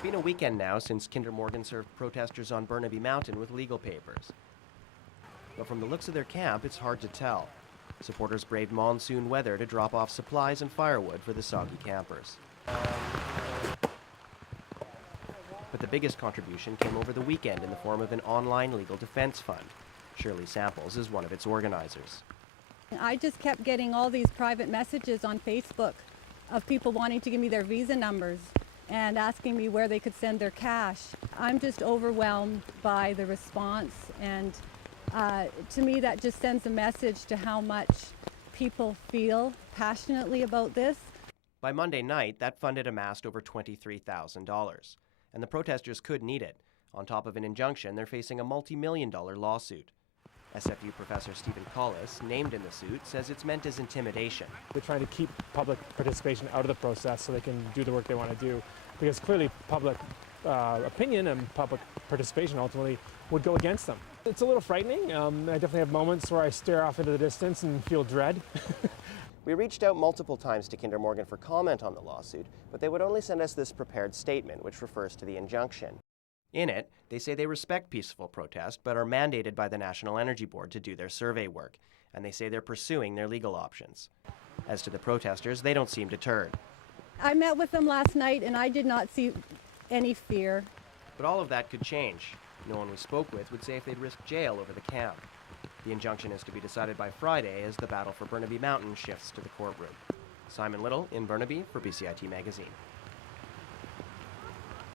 It's been a weekend now since Kinder Morgan served protesters on Burnaby Mountain with legal papers. But from the looks of their camp, it's hard to tell. Supporters braved monsoon weather to drop off supplies and firewood for the soggy campers. But the biggest contribution came over the weekend in the form of an online legal defense fund. Shirley Samples is one of its organizers. I just kept getting all these private messages on Facebook of people wanting to give me their Visa numbers and asking me where they could send their cash. I'm just overwhelmed by the response, and to me that just sends a message to how much people feel passionately about this. By Monday night, that fund had amassed over $23,000, and the protesters could need it. On top of an injunction, they're facing a multi-million-dollar lawsuit. SFU professor Stephen Collis, named in the suit, says it's meant as intimidation. They're trying to keep public participation out of the process so they can do the work they want to do, because clearly public opinion and public participation ultimately would go against them. It's a little frightening. I definitely have moments where I stare off into the distance and feel dread. We reached out multiple times to Kinder Morgan for comment on the lawsuit, but they would only send us this prepared statement, which refers to the injunction. In it, they say they respect peaceful protest, but are mandated by the National Energy Board to do their survey work, and they say they're pursuing their legal options. As to the protesters, they don't seem deterred. I met with them last night and I did not see any fear. But all of that could change. No one we spoke with would say if they'd risk jail over the camp. The injunction is to be decided by Friday as the battle for Burnaby Mountain shifts to the courtroom. Simon Little in Burnaby for BCIT Magazine.